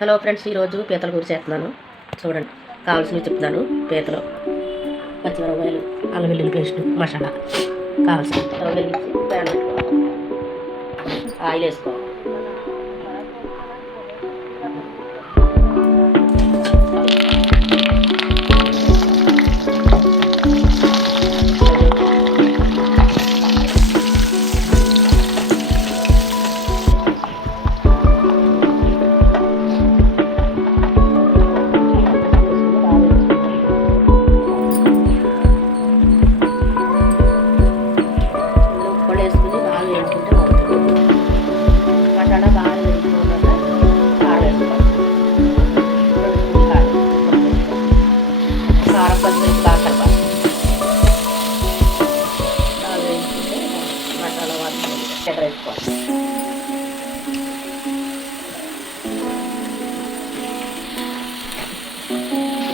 Hello friends, ఈరోజు పీతల కూర చేస్తున్నాను. చూడండి, కావాల్సినవి చెప్తున్నాను. పీతలు, పచ్చిమిరపకాయలు, అల్లం వెల్లుల్లి పేస్ట్, మసాలా కావాల్సిన స్టవ్ వెలిగించి ప్యాన్ పెట్టుకోవాలి. ఆయిల్ వేసుకోవాలి. వేసుకుని బాగా వేసుకుంటే బాగుంటుంది. మసాలా బాగా వేసుకున్నాక కారం వేసుకోవాలి. 2 స్పూన్లు కారం పసుపు వేసి బాగా కలపాలి. బాగా వేసుకుంటే మసాలా వాసన చక్కెర వేసుకోవాలి.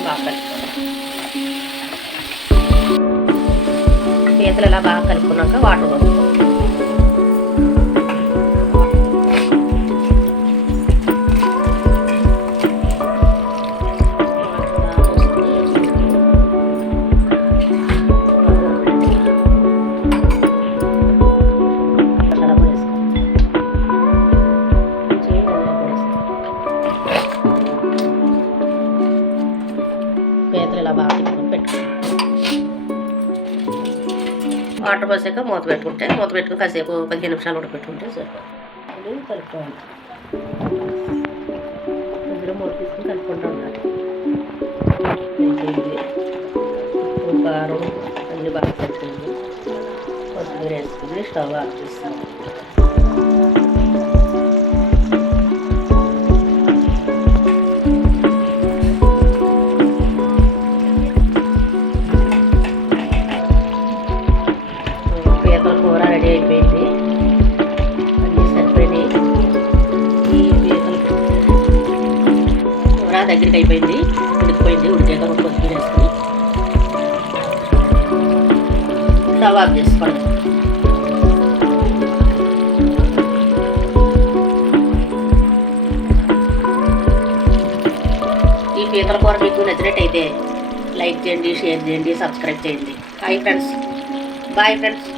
బాగా కలుపుకోవాలి. పీతలు ఇలా బాగా కలుపుకున్నాక వాటర్ పోసుకోవాలి. పీతలు ఇలా బాగా పెట్టుకోవాలి. వాటర్ పోసాక మూత పెట్టుకుని కాసేపు 15 నిమిషాలు ఉడకపెట్టుకుంటే సరిపోతుంది. కలుపుకోవాలి. ఇందులో మూత తీసుకుని కలుపుకుంటూ ఉండాలి. ఉప్పు, కారం అన్నీ బాగా కలుపుకుంది. కొత్తిమీర వేసుకుని స్టవ్ ఆఫ్ చేస్తాను. పీతల కూర రెడీ అయిపోయింది. అన్నీ సరిపోయినాయి. ఈ పీతల కూర దగ్గరికి అయిపోయింది. ఉడికిపోయింది. ఉడికాక కొత్తిమీర వేసుకొని స్టవ్ ఆఫ్ చేసుకోండి. ఈ పీతల కూర మీకు నచ్చినట్టయితే లైక్ చేయండి, షేర్ చేయండి, సబ్స్క్రైబ్ చేయండి. Bye friends.